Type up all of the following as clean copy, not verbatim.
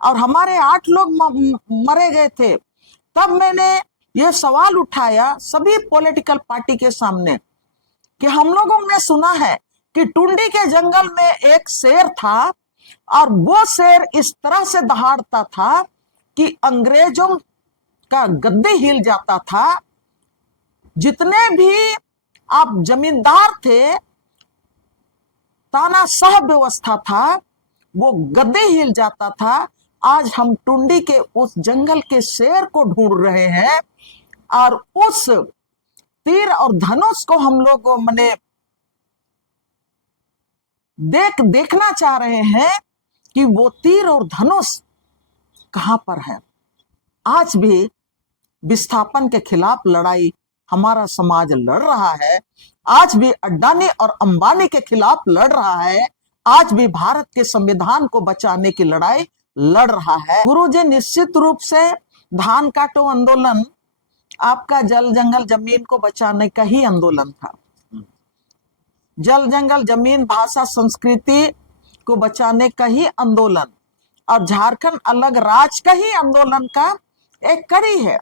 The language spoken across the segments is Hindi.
और हमारे 8 लोग मरे गए थे। तब मैंने ये सवाल उठाया सभी पॉलिटिकल पार्टी के सामने कि हम लोगों ने सुना है कि टुंडी के जंगल में एक शेर था और वो शेर इस तरह से दहाड़ता था कि अंग्रेजों का गद्दी हिल जाता था। जितने भी आप जमींदार थे, तानाशाह व्यवस्था था, वो गद्दी हिल जाता था। आज हम टुंडी के उस जंगल के शेर को ढूंढ रहे हैं और उस तीर और धनुष को हम लोग मने देखना चाह रहे हैं कि वो तीर और धनुष कहां पर है। आज भी विस्थापन के खिलाफ लड़ाई हमारा समाज लड़ रहा है। आज भी अडानी और अंबानी के खिलाफ लड़ रहा है। आज भी भारत के संविधान को बचाने की लड़ाई लड़ रहा है। गुरुजी, निश्चित रूप से धान काटो आंदोलन आपका जल जंगल जमीन को बचाने का ही आंदोलन था। जल जंगल जमीन भाषा संस्कृति को बचाने का ही आंदोलन और झारखंड अलग राज्य का ही आंदोलन का एक कड़ी है।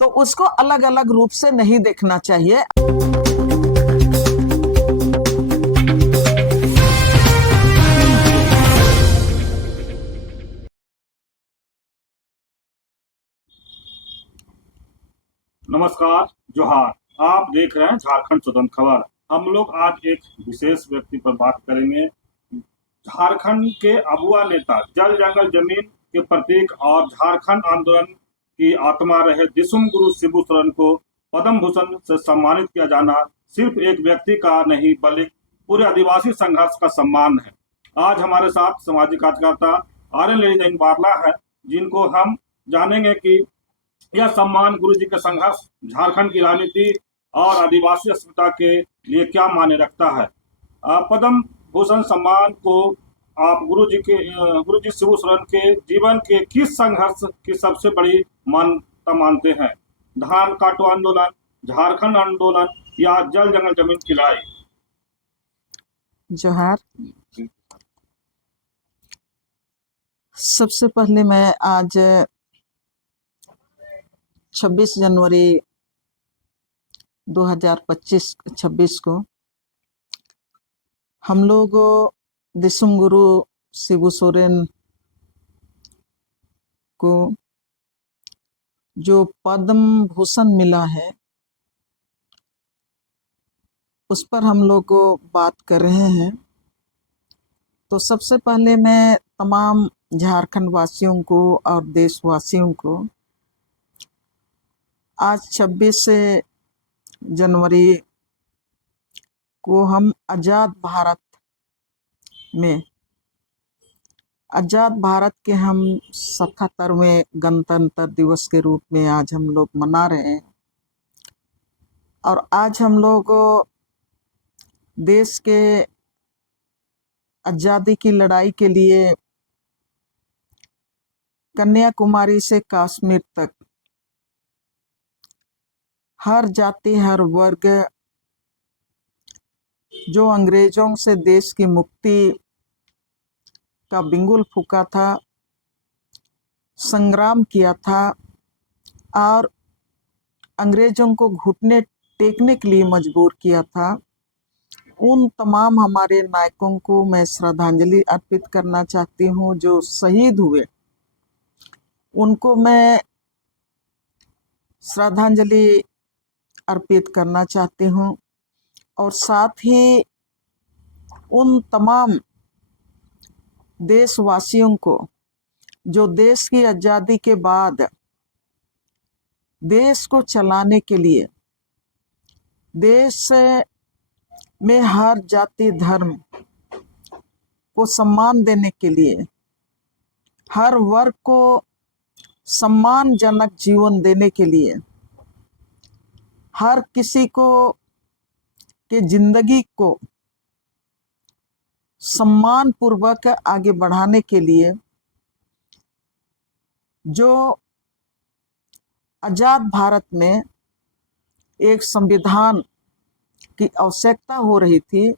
तो उसको अलग अलग रूप से नहीं देखना चाहिए। नमस्कार, जोहार। आप देख रहे हैं झारखंड स्वतंत्र खबर। हम लोग आज एक विशेष व्यक्ति पर बात करेंगे। झारखंड के अगुआ नेता, जल जंगल जमीन के प्रतीक और झारखंड आंदोलन की आत्मा रहे दिसुम गुरु शिबू सोरेन को पद्म भूषण से सम्मानित किया जाना सिर्फ एक व्यक्ति का नहीं बल्कि पूरे आदिवासी संघर्ष का सम्मान है। आज हमारे साथ सामाजिक कार्यकर्ता आर्यन लेडी बारला है, जिनको हम जानेंगे कि यह सम्मान गुरु जी के संघर्ष, झारखंड की राजनीति और आदिवासी अस्मिता के लिए क्या मायने रखता है। पद्म भूषण सम्मान को आप गुरु जी शिबू सोरेन के जीवन के किस संघर्ष की सबसे बड़ी मान्यता मानते हैं? धान काटो आंदोलन, झारखंड आंदोलन या जल जंगल जमीन की लड़ाई? जोहार। सबसे पहले मैं आज 26 जनवरी 2025-26 को हम लोग दिसुम गुरु शिबू सोरेन को जो पद्म भूषण मिला है उस पर हम लोग बात कर रहे हैं। तो सबसे पहले मैं तमाम झारखंड वासियों को और देशवासियों को आज 26 जनवरी को हम आज़ाद भारत के हम 77वें गणतंत्र दिवस के रूप में आज हम लोग मना रहे हैं। और आज हम लोग देश के आज़ादी की लड़ाई के लिए कन्याकुमारी से कश्मीर तक हर जाति, हर वर्ग जो अंग्रेजों से देश की मुक्ति का बिंगुल फूका था, संग्राम किया था और अंग्रेजों को घुटने टेकने के लिए मजबूर किया था, उन तमाम हमारे नायकों को मैं श्रद्धांजलि अर्पित करना चाहती हूँ। जो शहीद हुए उनको मैं श्रद्धांजलि अर्पित करना चाहती हूँ। और साथ ही उन तमाम देशवासियों को जो देश की आज़ादी के बाद देश को चलाने के लिए देश में हर जाति धर्म को सम्मान देने के लिए, हर वर्ग को सम्मानजनक जीवन देने के लिए, हर किसी को के जिंदगी को सम्मान पूर्वक आगे बढ़ाने के लिए जो आज़ाद भारत में एक संविधान की आवश्यकता हो रही थी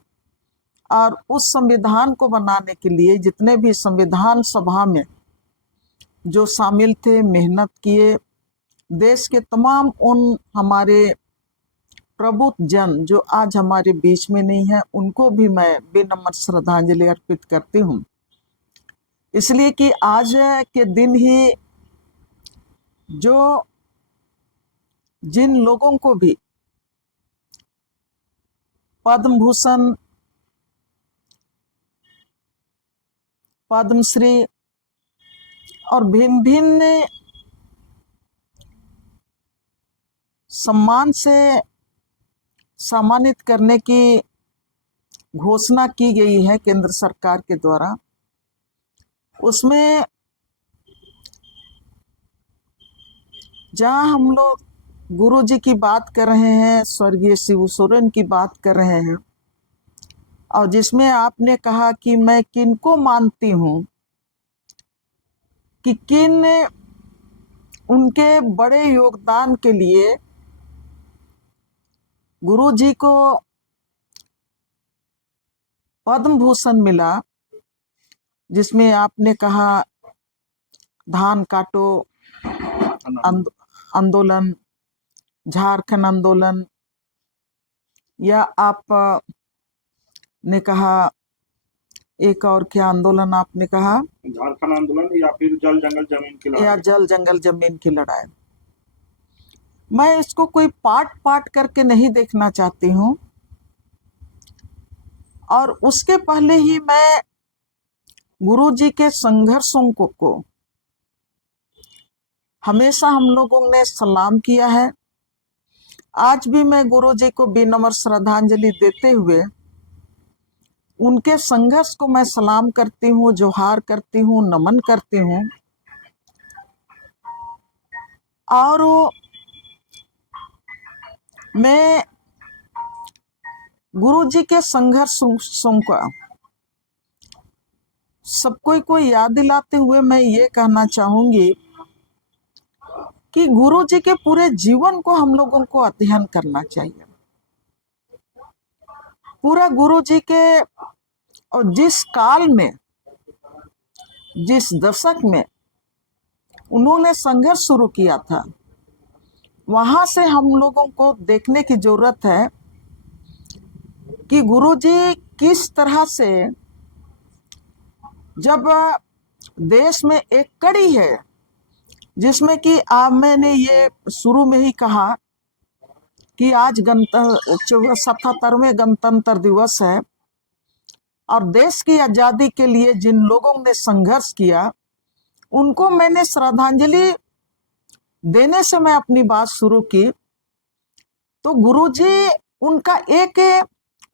और उस संविधान को बनाने के लिए जितने भी संविधान सभा में जो शामिल थे, मेहनत किए, देश के तमाम उन हमारे प्रबुद्ध जन जो आज हमारे बीच में नहीं है, उनको भी मैं विनम्र श्रद्धांजलि अर्पित करती हूँ। इसलिए कि आज के दिन ही जो जिन लोगों को भी पद्म भूषण, पद्मश्री और भिन्न भिन्न सम्मान से सम्मानित करने की घोषणा की गई है केंद्र सरकार के द्वारा, उसमें जहां हम लोग गुरु जी की बात कर रहे हैं, स्वर्गीय शिबू सोरेन की बात कर रहे हैं, और जिसमें आपने कहा कि मैं किनको मानती हूं, कि किन उनके बड़े योगदान के लिए गुरु जी को पद्म भूषण मिला, जिसमें आपने कहा धान काटो आंदोलन, झारखंड आंदोलन, या आप ने कहा एक और क्या आंदोलन आपने कहा, झारखंड आंदोलन या फिर जल जंगल जमीन की लड़ाई, या जल जंगल जमीन की लड़ाई। मैं इसको कोई पार्ट पार्ट करके नहीं देखना चाहती हूँ, और उसके पहले ही मैं गुरु जी के संघर्षों को हमेशा हम लोगों ने सलाम किया है। आज भी मैं गुरु जी को विनम्र श्रद्धांजलि देते हुए उनके संघर्ष को मैं सलाम करती हूँ, जोहार करती हूँ, नमन करती हूँ। और मैं गुरु जी के संघर्षों का सबको को याद दिलाते हुए मैं ये कहना चाहूंगी कि गुरु जी के पूरे जीवन को हम लोगों को अध्ययन करना चाहिए। पूरा गुरु जी के, और जिस काल में, जिस दशक में उन्होंने संघर्ष शुरू किया था, वहां से हम लोगों को देखने की जरूरत है कि गुरु जी किस तरह से, जब देश में एक कड़ी है जिसमें कि मैंने ये शुरू में ही कहा कि आज 77वें गणतंत्र दिवस है, और देश की आजादी के लिए जिन लोगों ने संघर्ष किया उनको मैंने श्रद्धांजलि देने से मैं अपनी बात शुरू की। तो गुरुजी उनका एक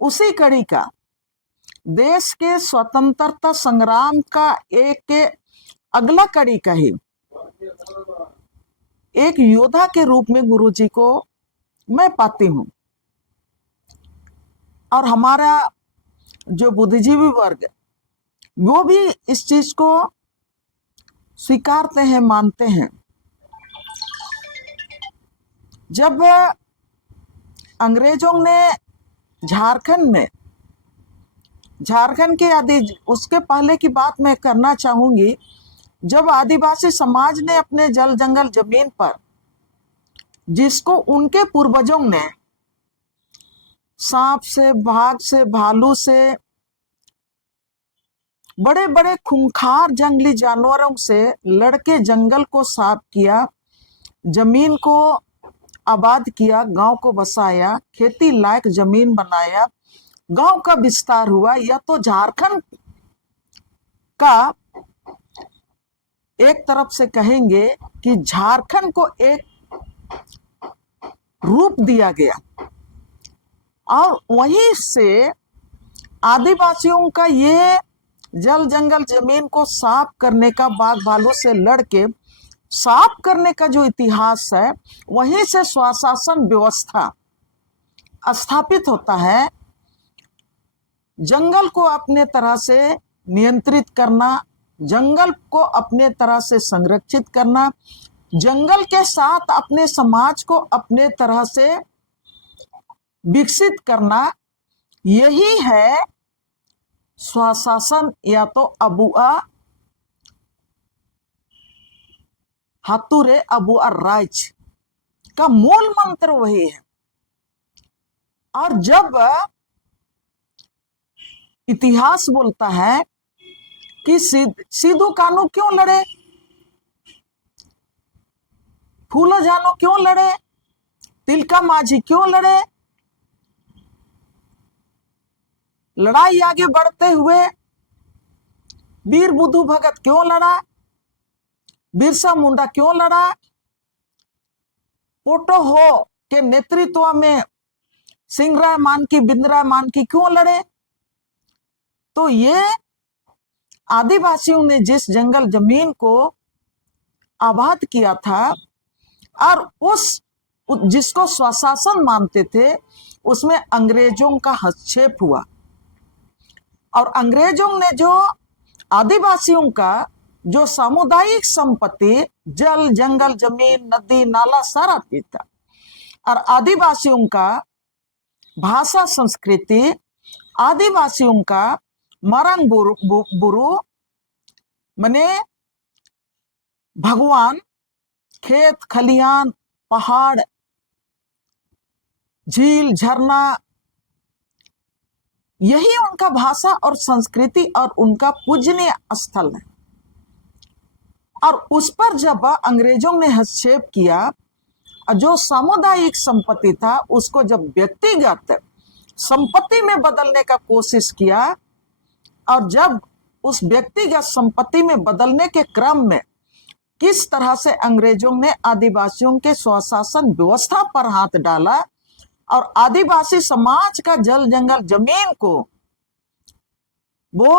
उसी कड़ी का, देश के स्वतंत्रता संग्राम का एक अगला कड़ी का ही एक योद्धा के रूप में गुरुजी को मैं पाती हूं। और हमारा जो बुद्धिजीवी वर्ग वो भी इस चीज को स्वीकारते हैं, मानते हैं। जब अंग्रेजों ने झारखंड के उसके पहले की बात मैं करना चाहूंगी, जब आदिवासी समाज ने अपने जल जंगल जमीन पर, जिसको उनके पूर्वजों ने सांप से, बाघ से, भालू से, बड़े बड़े खूंखार जंगली जानवरों से लड़के जंगल को साफ किया, जमीन को आबाद किया, गांव को बसाया, खेती लायक जमीन बनाया, गांव का विस्तार हुआ। यह तो झारखंड का एक तरफ से कहेंगे कि झारखंड को एक रूप दिया गया, और वहीं से आदिवासियों का ये जल जंगल जमीन को साफ करने का, बाघ भालू से लड़के साफ करने का जो इतिहास है, वहीं से स्वशासन व्यवस्था स्थापित होता है। जंगल को अपने तरह से नियंत्रित करना, जंगल को अपने तरह से संरक्षित करना, जंगल के साथ अपने समाज को अपने तरह से विकसित करना, यही है स्वशासन या तो अबुआ हातुरे अबुआ राइज का मूल मंत्र वही है। और जब इतिहास बोलता है कि सिद्धू कान्हू क्यों लड़े, फूलो जानो क्यों लड़े, तिलका माझी क्यों लड़े, लड़ाई आगे बढ़ते हुए वीर बुद्धू भगत क्यों लड़ा, बिरसा मुंडा क्यों लड़ा, पोटो हो के नेतृत्व में सिंहराय मानकी बिंद्राय मानकी क्यों लड़े। तो ये आदिवासियों ने जिस जंगल जमीन को आबाद किया था और उस जिसको स्वशासन मानते थे, उसमें अंग्रेजों का हस्तक्षेप हुआ और अंग्रेजों ने जो आदिवासियों का जो सामुदायिक संपत्ति, जल जंगल जमीन नदी नाला सारा चीज था, और आदिवासियों का भाषा संस्कृति, आदिवासियों का मरंग बुरु मने भगवान, खेत खलियान, पहाड़, झील झरना, यही उनका भाषा और संस्कृति और उनका पूजनीय स्थल है। और उस पर जब अंग्रेजों ने हस्तक्षेप किया, जो सामुदायिक संपत्ति था उसको जब व्यक्तिगत संपत्ति में बदलने का कोशिश किया, और जब उस व्यक्तिगत संपत्ति में बदलने के क्रम में किस तरह से अंग्रेजों ने आदिवासियों के स्वशासन व्यवस्था पर हाथ डाला और आदिवासी समाज का जल जंगल जमीन को वो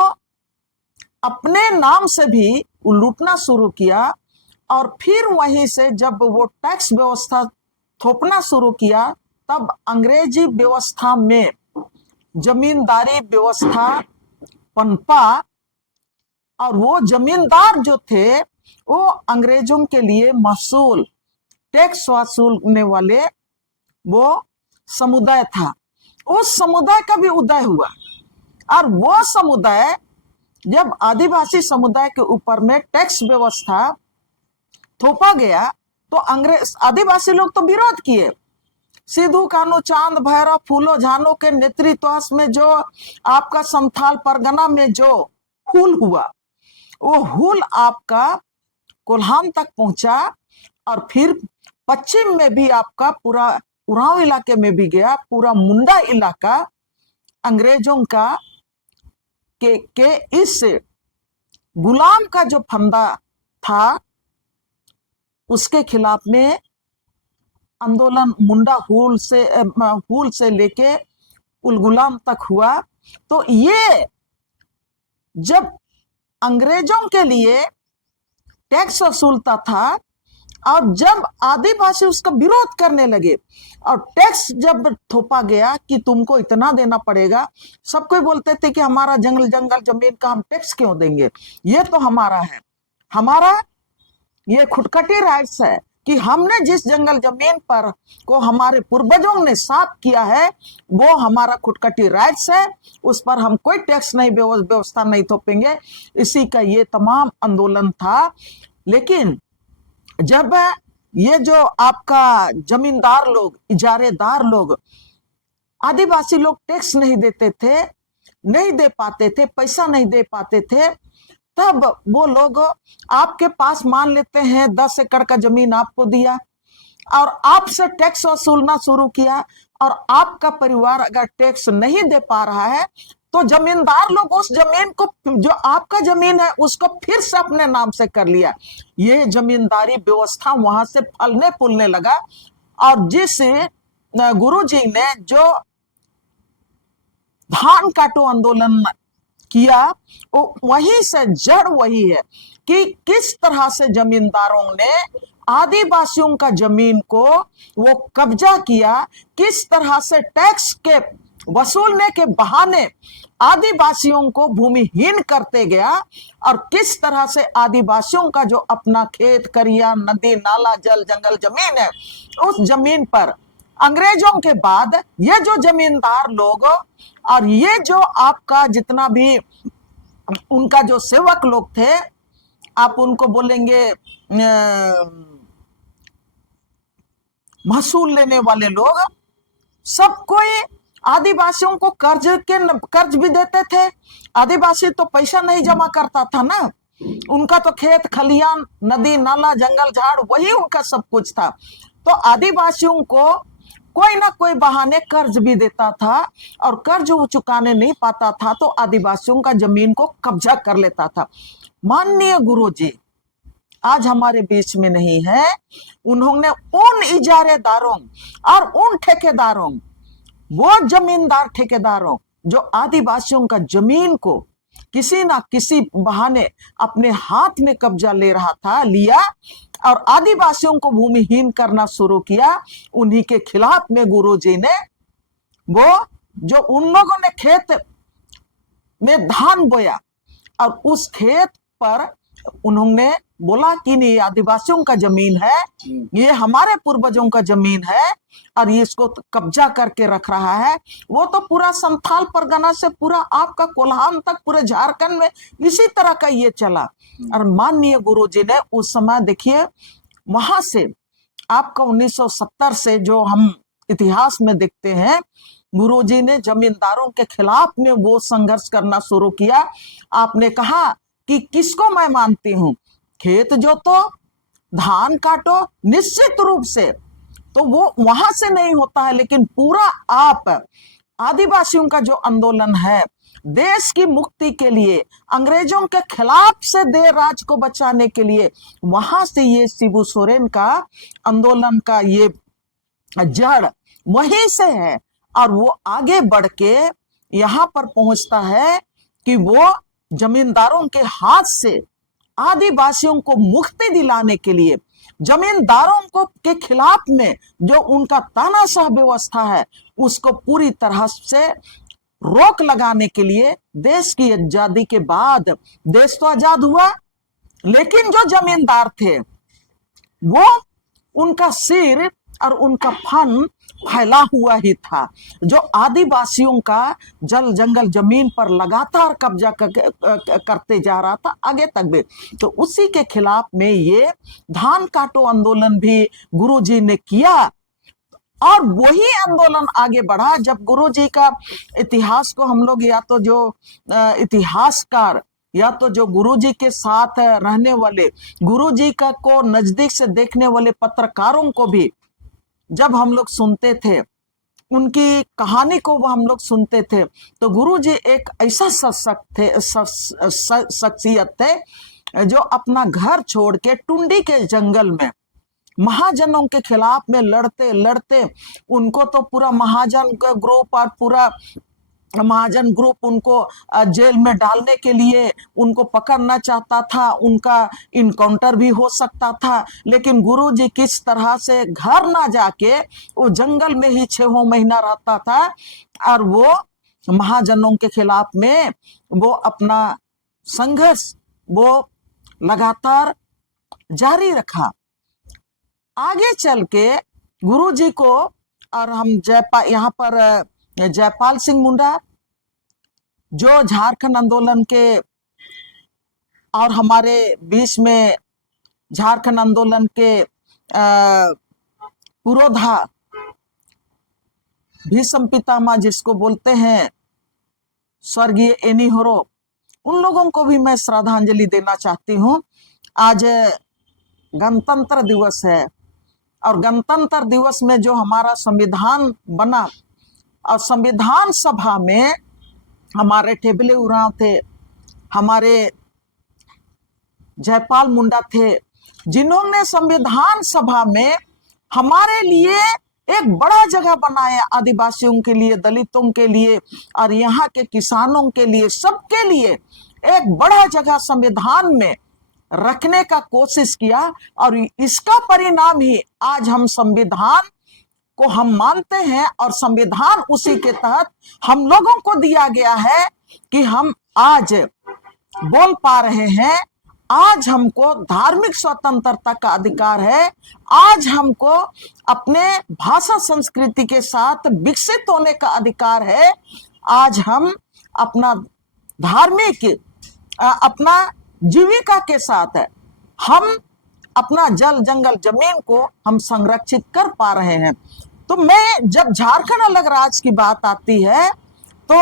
अपने नाम से भी लूटना शुरू किया, और फिर वहीं से जब वो टैक्स व्यवस्था थोपना शुरू किया, तब अंग्रेजी व्यवस्था में जमींदारी व्यवस्था पनपा, और वो जमींदार जो थे वो अंग्रेजों के लिए महसूल टैक्स वसूलने वाले वो समुदाय था। उस समुदाय का भी उदय हुआ, और वो समुदाय जब आदिवासी समुदाय के ऊपर में टैक्स व्यवस्था थोपा गया तो अंग्रेज आदिवासी लोग तो विरोध किए। सिद्धू कान्हू, चांद भैरव, फूलो झानो के नेतृत्व में जो आपका संथाल परगना में जो हुल हुआ, वो हुल आपका कोल्हान तक पहुंचा, और फिर पश्चिम में भी आपका पूरा उरांव इलाके में भी गया। पूरा मुंडा इलाका अंग्रेजों का के इस गुलाम का जो फंदा था उसके खिलाफ में आंदोलन मुंडा हुल से लेके उलगुलाम तक हुआ। तो ये जब अंग्रेजों के लिए टैक्स वसूलता था, और जब आदिवासी उसका विरोध करने लगे और टैक्स जब थोपा गया कि तुमको इतना देना पड़ेगा, सब कोई बोलते थे कि हमारा जंगल जमीन का हम टैक्स क्यों देंगे, ये तो हमारा है, हमारा ये खुटखटी राइट्स है कि हमने जिस जंगल जमीन पर को हमारे पूर्वजों ने साफ किया है वो हमारा खुटखटी राइट्स है, उस पर हम कोई टैक्स नहीं व्यवस्था नहीं थोपेंगे। इसी का ये तमाम आंदोलन था। लेकिन जब ये जो आपका जमींदार लोग, इजारेदार लोग, आदिवासी लोग टैक्स नहीं देते थे, नहीं दे पाते थे, पैसा नहीं दे पाते थे, तब वो लोग आपके पास मान लेते हैं 10 एकड़ का जमीन आपको दिया और आपसे टैक्स वसूलना शुरू किया, और आपका परिवार अगर टैक्स नहीं दे पा रहा है तो जमींदार लोग उस जमीन को, जो आपका जमीन है, उसको फिर से अपने नाम से कर लिया। ये जमींदारी व्यवस्था वहां से फलने फूलने लगा। और जिस गुरुजी ने जो धान काटो आंदोलन किया, वहीं से जड़ वही है कि किस तरह से जमींदारों ने आदिवासियों का जमीन को वो कब्जा किया, किस तरह से टैक्स के वसूलने के बहाने आदिवासियों को भूमिहीन करते गया, और किस तरह से आदिवासियों का जो अपना खेत करिया नदी नाला जल जंगल जमीन है, उस जमीन पर अंग्रेजों के बाद ये जो जमींदार लोग और ये जो आपका जितना भी उनका जो सेवक लोग थे, आप उनको बोलेंगे महसूल लेने वाले लोग, सब कोई आदिवासियों को कर्ज भी देते थे। आदिवासी तो पैसा नहीं जमा करता था ना, उनका तो खेत खलियान, नदी नाला, जंगल झाड़, वही उनका सब कुछ था। तो आदिवासियों को कोई ना कोई बहाने कर्ज भी देता था, और कर्ज वो चुकाने नहीं पाता था तो आदिवासियों का जमीन को कब्जा कर लेता था। माननीय गुरुजी आज हमारे बीच में नहीं है। उन्होंने उन इजारेदारों और उन ठेकेदारों, वो जमींदार ठेकेदारों जो आदिवासियों का जमीन को किसी ना किसी बहाने अपने हाथ में कब्जा ले रहा था, लिया और आदिवासियों को भूमिहीन करना शुरू किया, उन्हीं के खिलाफ में गुरुजी ने वो जो उन लोगों ने खेत में धान बोया और उस खेत पर उन्होंने बोला कि नहीं, आदिवासियों का जमीन है, ये हमारे पूर्वजों का जमीन है और ये इसको कब्जा करके रख रहा है। वो तो पूरा संथाल परगना से पूरा आपका कोल्हान तक पूरे झारखंड में इसी तरह का ये चला। और माननीय गुरुजी ने उस समय देखिए वहां से आपका 1970 से जो हम इतिहास में देखते हैं, गुरुजी ने जमींदारों के खिलाफ में वो संघर्ष करना शुरू किया। आपने कहा कि किसको मैं मानती हूं, खेत जोतो, धान काटो, निश्चित रूप से तो वो वहां से नहीं होता है, लेकिन पूरा आप आदिवासियों का जो आंदोलन है देश की मुक्ति के लिए, अंग्रेजों के खिलाफ से देश राज को बचाने के लिए, वहां से ये शिबू सोरेन का आंदोलन का ये जड़ वहीं से है। और वो आगे बढ़ के यहां पर पहुंचता है कि वो जमींदारों के हाथ से आदिवासियों को मुक्ति दिलाने के लिए, जमींदारों को के खिलाफ में जो उनका तानाशाह व्यवस्था है उसको पूरी तरह से रोक लगाने के लिए, देश की आजादी के बाद देश तो आजाद हुआ, लेकिन जो जमींदार थे वो उनका सिर और उनका फन फैला हुआ ही था, जो आदिवासियों का जल जंगल जमीन पर लगातार कब्जा करते जा रहा था आगे तक भी। तो उसी के खिलाफ में ये धान काटो आंदोलन भी गुरुजी ने किया, और वही आंदोलन आगे बढ़ा। जब गुरुजी का इतिहास को हम लोग, या तो जो इतिहासकार या तो जो गुरुजी के साथ रहने वाले, गुरुजी का को नजदीक से देखने वाले पत्रकारों को भी जब हम लोग सुनते थे, उनकी कहानी को वो हम लोग सुनते थे, तो गुरुजी एक ऐसा शख्सियत थे जो अपना घर छोड़ के टुंडी के जंगल में महाजनों के खिलाफ में लड़ते लड़ते, उनको तो पूरा महाजन ग्रुप और पूरा महाजन ग्रुप उनको जेल में डालने के लिए उनको पकड़ना चाहता था, उनका इनकाउंटर भी हो सकता था, लेकिन गुरुजी किस तरह से घर ना जाके वो जंगल में ही 6 महीना रहता था और वो महाजनों के खिलाफ में वो अपना संघर्ष वो लगातार जारी रखा। आगे चल के गुरुजी को, और हम यहाँ पर जयपाल सिंह मुंडा जो झारखंड आंदोलन के और हमारे बीच में झारखंड आंदोलन के पुरोधा, भीष्म पितामह जिसको बोलते हैं, स्वर्गीय एनी होरो, उन लोगों को भी मैं श्रद्धांजलि देना चाहती हूं। आज गणतंत्र दिवस है और गणतंत्र दिवस में जो हमारा संविधान बना, और संविधान सभा में हमारे टेबले उरांव थे, हमारे जयपाल मुंडा थे, जिन्होंने संविधान सभा में हमारे लिए एक बड़ा जगह बनाया, आदिवासियों के लिए, दलितों के लिए और यहाँ के किसानों के लिए, सबके लिए एक बड़ा जगह संविधान में रखने का कोशिश किया। और इसका परिणाम ही आज हम संविधान को हम मानते हैं, और संविधान उसी के तहत हम लोगों को दिया गया है कि हम आज बोल पा रहे हैं, आज हमको धार्मिक स्वतंत्रता का अधिकार है, आज हमको अपने भाषा संस्कृति के साथ विकसित होने का अधिकार है, आज हम अपना धार्मिक अपना जीविका के साथ हम अपना जल जंगल जमीन को हम संरक्षित कर पा रहे हैं। तो मैं जब झारखंड अलग राज्य की बात आती है तो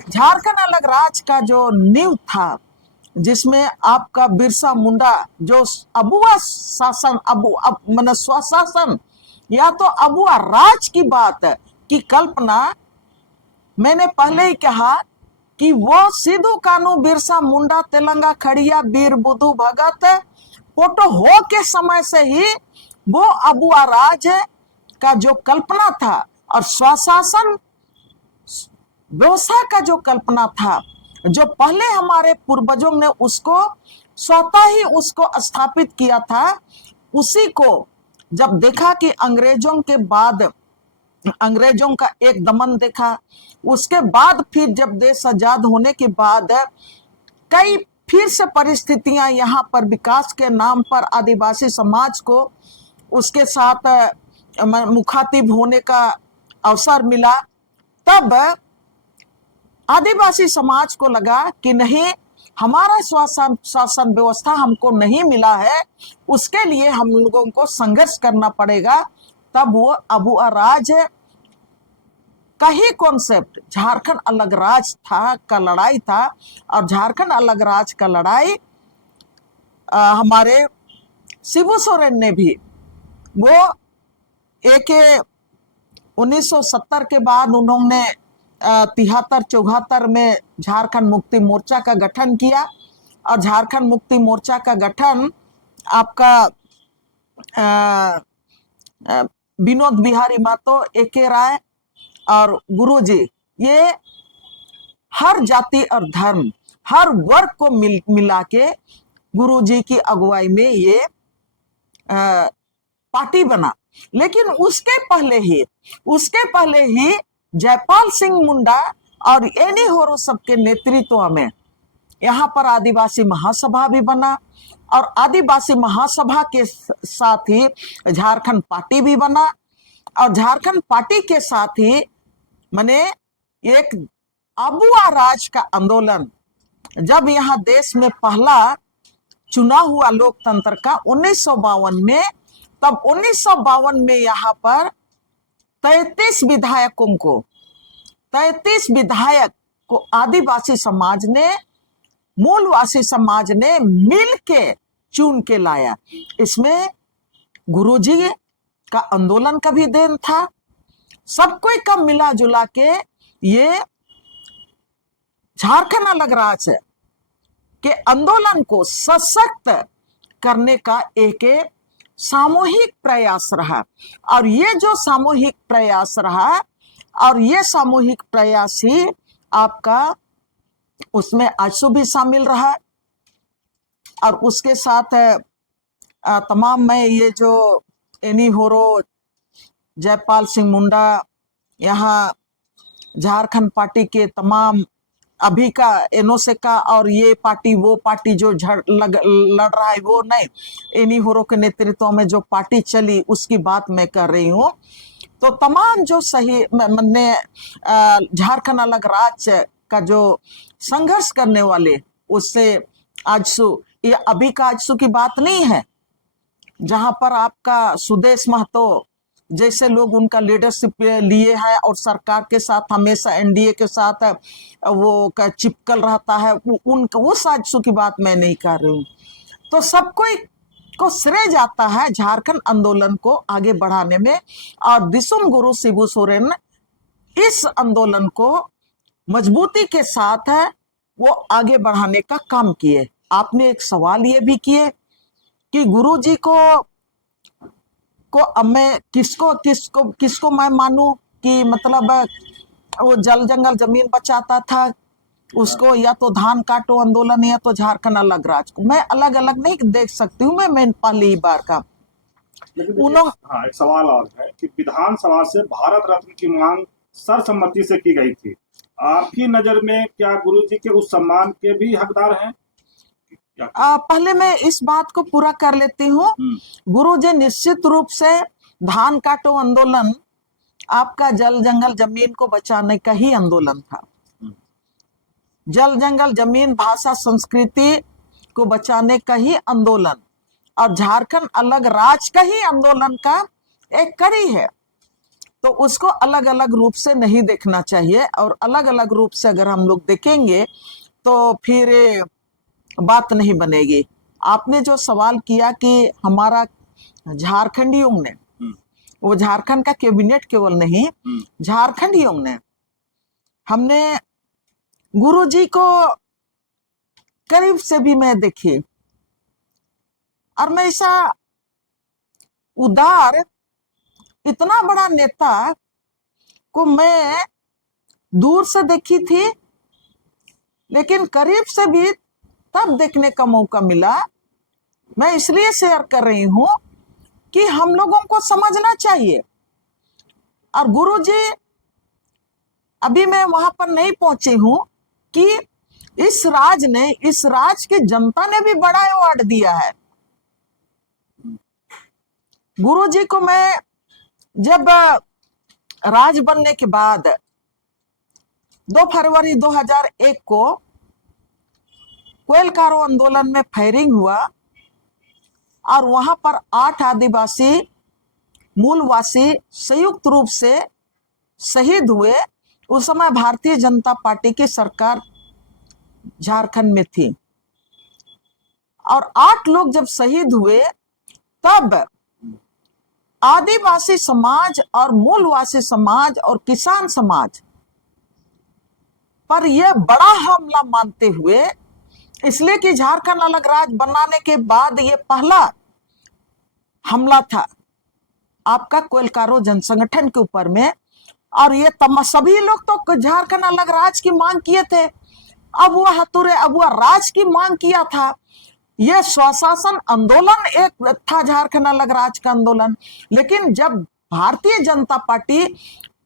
झारखंड अलग राज्य का जो नींव था, जिसमें आपका बिरसा मुंडा जो अबुआ शासन माने स्वशासन या तो अबुआ राज की बात की कल्पना, मैंने पहले ही कहा कि वो सिद्धू कानू बिरसा मुंडा तेलंगा खड़िया वीर बुद्धू भगत पोटो हो के समय से ही वो अबुआ राज का जो कल्पना था और स्वशासन व्यवस्था का जो कल्पना था, जो पहले हमारे पूर्वजों ने उसको स्वतः ही उसको स्थापित किया था, उसी को जब देखा कि अंग्रेजों के बाद अंग्रेजों का एक दमन देखा, उसके बाद फिर जब देश आजाद होने के बाद कई फिर से परिस्थितियां यहाँ पर विकास के नाम पर आदिवासी समाज को उसके साथ मुखातिब होने का अवसर मिला, तब आदिवासी समाज को लगा कि नहीं, हमारा शासन व्यवस्था हमको नहीं मिला है, उसके लिए हम लोगों को संघर्ष करना पड़ेगा। तब वो अबुआ राज का ही कॉन्सेप्ट झारखंड अलग राज था का लड़ाई था, और झारखंड अलग राज का लड़ाई हमारे शिबू सोरेन ने भी वो 1970 के बाद उन्होंने 73-74 में झारखंड मुक्ति मोर्चा का गठन किया, और झारखंड मुक्ति मोर्चा का गठन आपका विनोद बिहारी महतो, ए.के. राय और गुरुजी, ये हर जाति और धर्म हर वर्ग को मिला के गुरुजी की अगुवाई में ये पार्टी बना। लेकिन उसके पहले ही जयपाल सिंह मुंडा और एनी होरो सबके नेतृत्व में यहाँ पर आदिवासी महासभा भी बना, और आदिवासी महासभा के साथ ही झारखंड पार्टी भी बना, और झारखंड पार्टी के साथ ही माने एक अबुआ राज का आंदोलन, जब यहाँ देश में पहला चुनाव हुआ लोकतंत्र का 1952 में, तब 1952 में यहाँ पर 33 विधायक को आदिवासी समाज ने, मूलवासी समाज ने मिल के चुन के लाया। इसमें गुरुजी का आंदोलन का भी देन था। सब कोई का मिला जुला के ये झारखंड अलग राज के आंदोलन को सशक्त करने का एक सामूहिक प्रयास रहा, और ये जो सामूहिक प्रयास रहा, और ये सामूहिक प्रयास ही आपका उसमें आजसू भी शामिल रहा, और उसके साथ तमाम में ये जो एनी होरो, जयपाल सिंह मुंडा, यहाँ झारखंड पार्टी के तमाम अभी का एनओसे का, और ये पार्टी वो पार्टी जो लड़ रहा है वो नहीं, एनी होरो के नेतृत्व में जो पार्टी चली उसकी बात मैं कर रही हूँ। तो तमाम जो सही मैंने झारखंड अलग राज्य का जो संघर्ष करने वाले, उससे आजसू, ये अभी का आजसू की बात नहीं है, जहां पर आपका सुदेश महतो जैसे लोग उनका लीडरशिप लिए हैं और सरकार के साथ हमेशा एनडीए के साथ वो चिपकल रहता है, उस आजसू की बात मैं नहीं कर रही हूँ। तो सब कोई को श्रेय जाता है झारखंड आंदोलन को आगे बढ़ाने में, और दिसुम गुरु शिबू सोरेन इस आंदोलन को मजबूती के साथ है वो आगे बढ़ाने का काम किए। आपने एक सवाल ये भी किए कि गुरुजी को अब मैं किसको मैं मानूं कि मतलब वो जल जंगल जमीन बचाता था, उसको या तो धान काटो आंदोलन या तो झारखंड अलग राज को मैं अलग अलग नहीं देख सकती हूँ। मैं पहली बार का हाँ, एक सवाल और है कि विधानसभा से भारत रत्न की मांग सर्वसम्मति से की गई थी, आपकी नजर में क्या गुरुजी के उस सम्मान के भी हकदार हैं? पहले मैं इस बात को पूरा कर लेती हूँ। गुरुजी निश्चित रूप से धान काटो आंदोलन आपका जल जंगल जमीन को बचाने का ही आंदोलन था। जल जंगल जमीन भाषा संस्कृति को बचाने का ही आंदोलन और झारखंड अलग राज का ही आंदोलन का एक कड़ी है, तो उसको अलग अलग रूप से नहीं देखना चाहिए। और अलग अलग रूप से अगर हम लोग देखेंगे तो फिर बात नहीं बनेगी। आपने जो सवाल किया कि हमारा झारखंडियों ने, वो झारखंड का कैबिनेट केवल नहीं, झारखंडियों ने, हमने गुरुजी को करीब से भी मैं देखी, और मैं ऐसा उदार इतना बड़ा नेता को मैं दूर से देखी थी, लेकिन करीब से भी तब देखने का मौका मिला। मैं इसलिए शेयर कर रही हूं कि हम लोगों को समझना चाहिए। और गुरुजी, अभी मैं वहां पर नहीं पहुंची हूं कि इस राज की जनता ने भी बड़ा अवार्ड दिया है। गुरुजी को मैं जब राज बनने के बाद 2 फरवरी 2001 को कोयलकारो आंदोलन में फायरिंग हुआ और वहां पर 8 आदिवासी मूलवासी संयुक्त रूप से शहीद हुए। उस समय भारतीय जनता पार्टी की सरकार झारखंड में थी, और 8 लोग जब शहीद हुए तब आदिवासी समाज और मूलवासी समाज और किसान समाज पर यह बड़ा हमला मानते हुए, इसलिए कि झारखंड अलग राज्य बनाने के बाद ये पहला हमला था आपका कोयलकारो जनसंगठन के ऊपर में। और ये सभी लोग तो झारखंड अलग राज्य की मांग किए थे। अब वह हतुरे, अब वह राज की मांग किया था। यह स्वशासन आंदोलन एक था, झारखंड अलग राज्य का आंदोलन। लेकिन जब भारतीय जनता पार्टी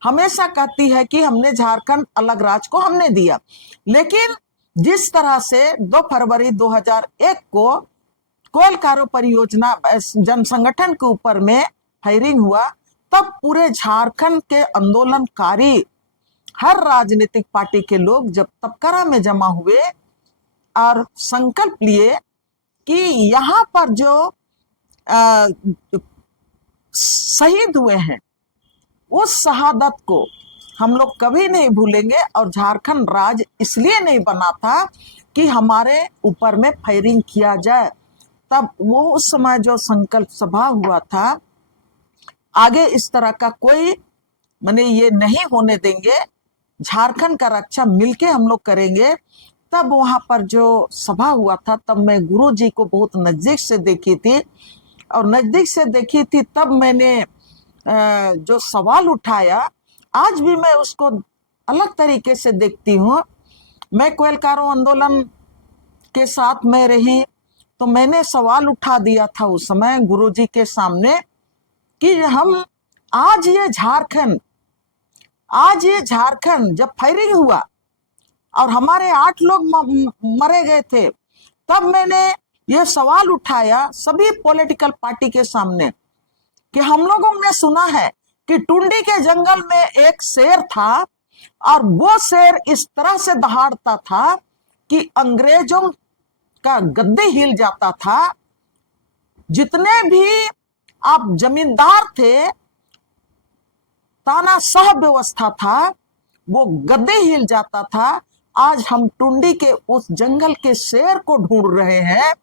हमेशा कहती है कि हमने झारखंड अलग राज्य को हमने दिया, लेकिन जिस तरह से 2 फरवरी 2001 को कोयलकारो परियोजना जनसंगठन के ऊपर में फायरिंग हुआ, तब पूरे झारखंड के आंदोलनकारी हर राजनीतिक पार्टी के लोग जब तपकरा में जमा हुए और संकल्प लिए कि यहाँ पर जो शहीद हुए हैं उस शहादत को हम लोग कभी नहीं भूलेंगे। और झारखंड राज्य इसलिए नहीं बना था कि हमारे ऊपर में फायरिंग किया जाए। तब वो उस समय जो संकल्प सभा हुआ था, आगे इस तरह का कोई माने ये नहीं होने देंगे, झारखंड का रक्षा मिलके हम लोग करेंगे। तब वहां पर जो सभा हुआ था, तब मैं गुरुजी को बहुत नजदीक से देखी थी, और नजदीक से देखी थी तब मैंने जो सवाल उठाया, आज भी मैं उसको अलग तरीके से देखती हूँ। मैं कोयलकारो आंदोलन के साथ में रही, तो मैंने सवाल उठा दिया था उस समय गुरुजी के सामने कि हम आज ये झारखंड जब फायरिंग हुआ और हमारे 8 लोग मरे गए थे, तब मैंने ये सवाल उठाया सभी पॉलिटिकल पार्टी के सामने कि हम लोगों ने सुना है कि टुंडी के जंगल में एक शेर था, और वो शेर इस तरह से दहाड़ता था कि अंग्रेजों का गद्दे हिल जाता था। जितने भी आप जमींदार थे, तानाशाह व्यवस्था था, वो गद्दे हिल जाता था। आज हम टुंडी के उस जंगल के शेर को ढूंढ रहे हैं,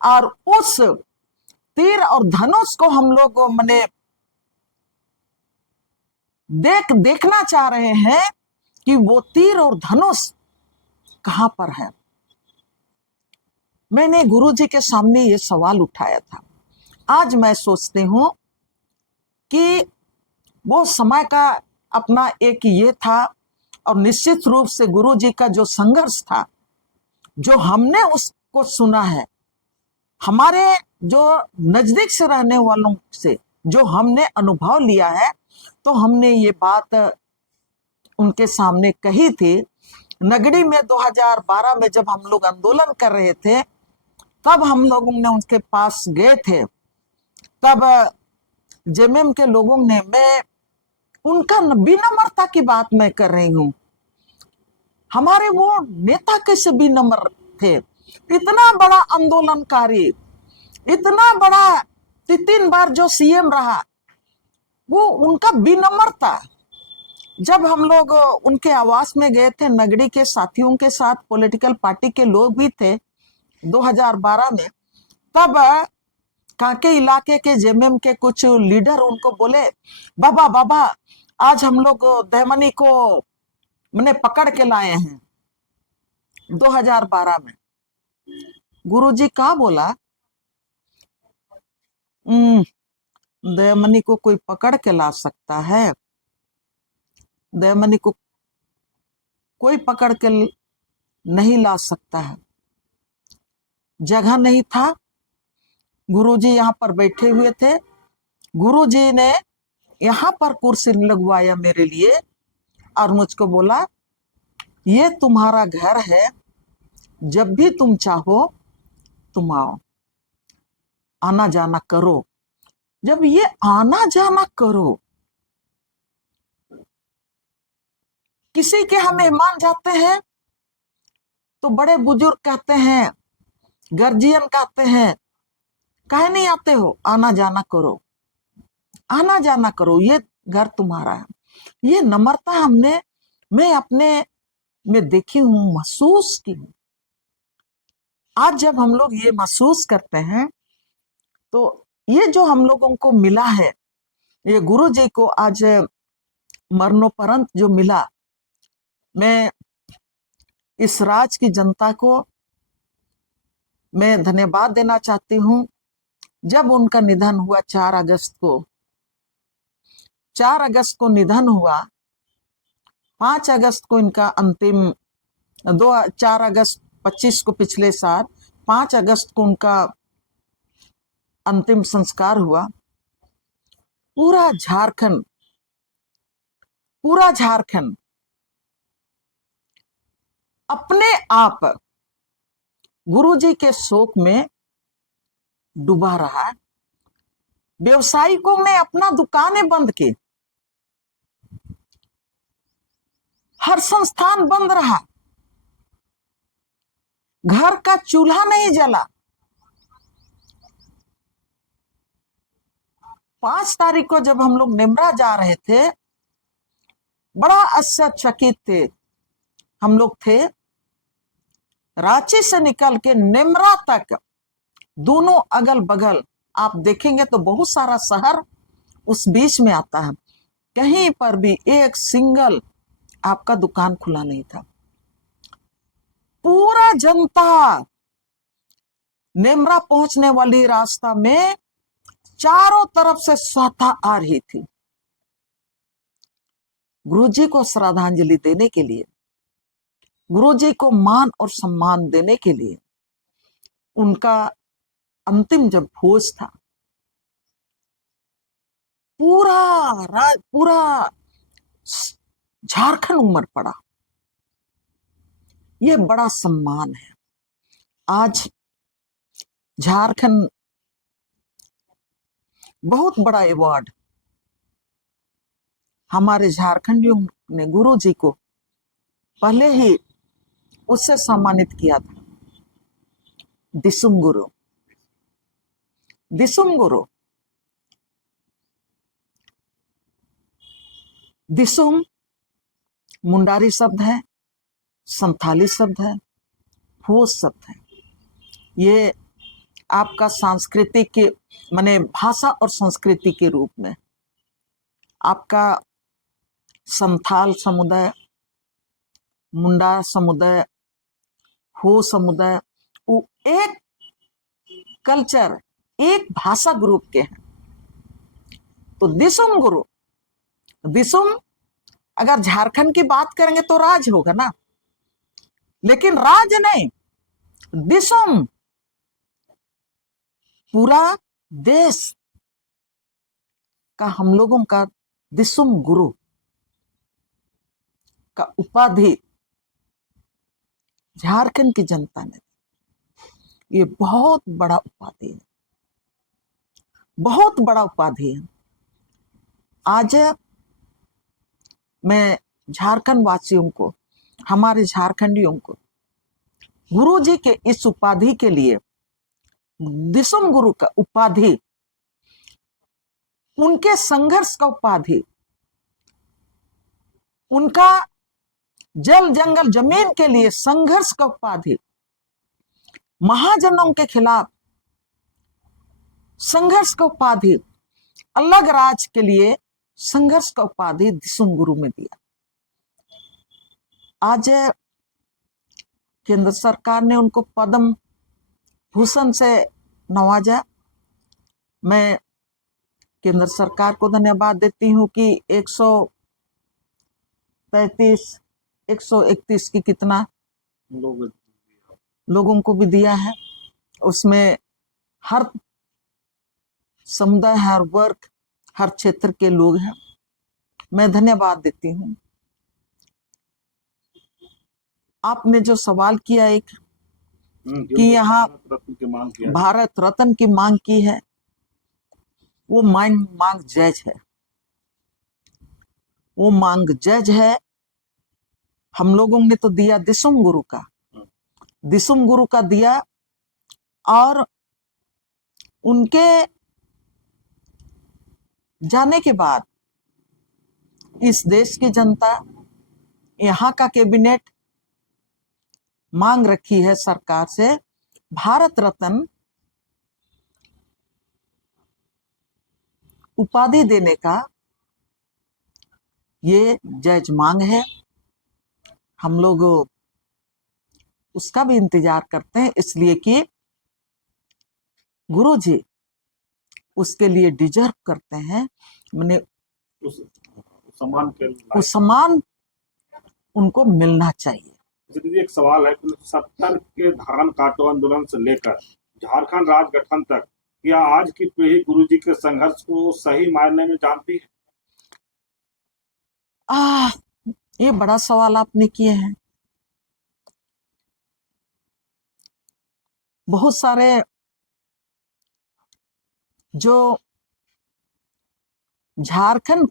और उस तीर और धनुष को हम लोग माने देखना चाह रहे हैं कि वो तीर और धनुष कहां पर है। मैंने गुरुजी के सामने ये सवाल उठाया था। आज मैं सोचती हूं कि वो समय का अपना एक ये था, और निश्चित रूप से गुरुजी का जो संघर्ष था, जो हमने उसको सुना है, हमारे जो नजदीक से रहने वालों से जो हमने अनुभव लिया है, तो हमने ये बात उनके सामने कही थी। नगड़ी में 2012 में जब हम लोग आंदोलन कर रहे थे, तब हम लोगों ने उनके पास गए थे। तब जेएमएम के लोगों ने, मैं उनका विनम्रता की बात मैं कर रही हूं, हमारे वो नेता कैसे विनम्र थे। इतना बड़ा आंदोलनकारी, इतना बड़ा 3 बार जो सीएम रहा, वो उनका विनम्रता। जब हम लोग उनके आवास में गए थे, नगड़ी के साथियों के साथ, पॉलिटिकल पार्टी के लोग भी थे 2012 में, तब कांके इलाके के जेएमएम के कुछ लीडर उनको बोले, बाबा बाबा आज हम लोग दहमनी को मैंने पकड़ के लाए हैं 2012 में। गुरुजी का बोला, दयामनी को कोई पकड़ के ला सकता है? दयामनी को कोई पकड़ के नहीं ला सकता है। जगह नहीं था। गुरुजी यहाँ पर बैठे हुए थे। गुरुजी ने यहाँ पर कुर्सी लगवाया मेरे लिए और मुझको बोला, ये तुम्हारा घर है, जब भी तुम चाहो तुम आओ, आना जाना करो। जब ये आना जाना करो, किसी के हम मेहमान जाते हैं तो बड़े बुजुर्ग कहते हैं, गर्जियन कहते हैं, काहे नहीं आते हो? आना जाना करो, आना जाना करो, ये घर तुम्हारा है। ये नम्रता मैं अपने में देखी हूं, महसूस की हूं। आज जब हम लोग ये महसूस करते हैं, तो ये जो हम लोगों को मिला है, ये गुरु जी को आज मरणोपरंत जो मिला, मैं इस राज्य की जनता को मैं धन्यवाद देना चाहती हूं। जब उनका निधन हुआ 4 अगस्त को निधन हुआ, 5 अगस्त को इनका अंतिम 4 अगस्त 25 को पिछले साल, 5 अगस्त को उनका अंतिम संस्कार हुआ। पूरा झारखंड अपने आप गुरुजी के शोक में डूबा रहा। व्यवसायिकों ने अपना दुकानें बंद की, हर संस्थान बंद रहा, घर का चूल्हा नहीं जला। 5 तारीख को जब हम लोग नेमरा जा रहे थे, बड़ा आश्चर्यचकित थे हम लोग थे। रांची से निकल के नेमरा तक दोनों अगल बगल आप देखेंगे तो बहुत सारा शहर उस बीच में आता है, कहीं पर भी एक सिंगल आपका दुकान खुला नहीं था। पूरा जनता नेमरा पहुंचने वाली रास्ता में चारों तरफ से स्वतः आ रही थी। गुरुजी को श्रद्धांजलि देने के लिए, गुरुजी को मान और सम्मान देने के लिए, उनका अंतिम जब भोज था, पूरा झारखंड उमड़ पड़ा। यह बड़ा सम्मान है। आज झारखंड बहुत बड़ा अवार्ड हमारे झारखंडियों ने गुरुजी को पहले ही उससे सम्मानित किया था। दिसुम गुरु। दिसुम मुंडारी शब्द है, संथाली शब्द है, होश शब्द है। ये आपका सांस्कृतिक के माने भाषा और संस्कृति के रूप में आपका संथाल समुदाय, मुंडा समुदाय, हो समुदाय, वो एक कल्चर, एक भाषा ग्रुप के हैं। तो दिसुम गुरु, दिसुम अगर झारखंड की बात करेंगे तो राज होगा ना, लेकिन राज नहीं, दिसुम पूरा देश का हम लोगों का दिसुम गुरु का उपाधि झारखंड की जनता ने, ये बहुत बड़ा उपाधि है, बहुत बड़ा उपाधि है। आज मैं झारखंड वासियों को, हमारे झारखंडियों को गुरु जी के इस उपाधि के लिए, दिसुम गुरु का उपाधि, उनके संघर्ष का उपाधि, उनका जल जंगल जमीन के लिए संघर्ष का उपाधि, महाजनों के खिलाफ संघर्ष का उपाधि, अलग राज के लिए संघर्ष का उपाधि दिसुम गुरु में दिया। आज केंद्र सरकार ने उनको पद्म भूषण से नवाजा। मैं केंद्र सरकार को धन्यवाद देती हूँ कि 133 131 की कितना लोगों को भी दिया है। उसमें हर समुदाय, हर वर्ग, हर क्षेत्र के लोग हैं। मैं धन्यवाद देती हूँ। आपने जो सवाल किया एक कि यहाँ भारत रत्न की मांग की है, वो मांग जायज है, वो मांग जायज है। हम लोगों ने तो दिया दिसुम गुरु का दिया, और उनके जाने के बाद इस देश की जनता, यहाँ का कैबिनेट मांग रखी है सरकार से भारत रत्न उपाधि देने का। ये जायज मांग है। हम लोग उसका भी इंतजार करते हैं, इसलिए कि गुरु जी उसके लिए डिजर्व करते हैं। मैंने उस सम्मान उनको मिलना चाहिए। एक सवाल है कि 70 के धान काटो आंदोलन से लेकर झारखंड राज्य गठन तक, क्या आज की पीढ़ी गुरुजी के संघर्ष को सही मायने में जानती है? ये बड़ा सवाल आपने किए हैं। बहुत सारे जो झारखंड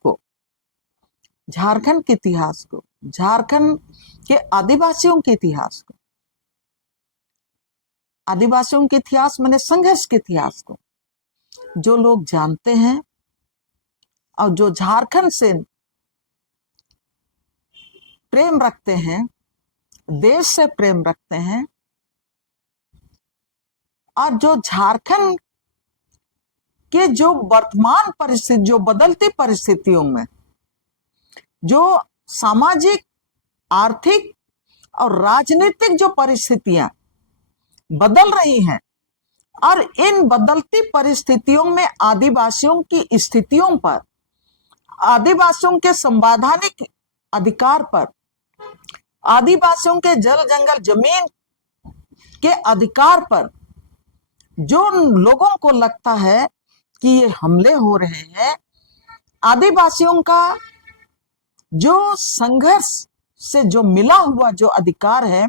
के इतिहास को, झारखंड के आदिवासियों के इतिहास को, आदिवासियों के इतिहास माने संघर्ष के इतिहास को जो लोग जानते हैं और जो झारखंड से प्रेम रखते हैं, देश से प्रेम रखते हैं, और जो झारखंड के जो वर्तमान परिस्थिति, जो बदलती परिस्थितियों में जो सामाजिक, आर्थिक और राजनीतिक जो परिस्थितियां बदल रही हैं, और इन बदलती परिस्थितियों में आदिवासियों की स्थितियों पर, आदिवासियों के संवैधानिक अधिकार पर, आदिवासियों के जल जंगल जमीन के अधिकार पर जो लोगों को लगता है कि ये हमले हो रहे हैं, आदिवासियों का जो संघर्ष से जो मिला हुआ जो अधिकार है,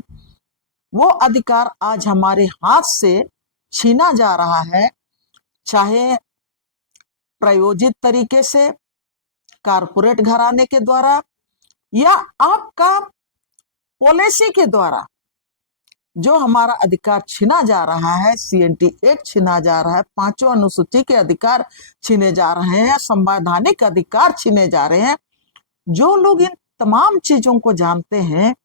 वो अधिकार आज हमारे हाथ से छीना जा रहा है। चाहे प्रायोजित तरीके से कारपोरेट घराने के द्वारा, या आपका पॉलिसी के द्वारा जो हमारा अधिकार छीना जा रहा है, CNT एक्ट छीना जा रहा है, 5वां अनुसूची के अधिकार छीने जा रहे हैं, संवैधानिक अधिकार छीने जा रहे हैं। जो लोग इन तमाम चीजों को जानते हैं,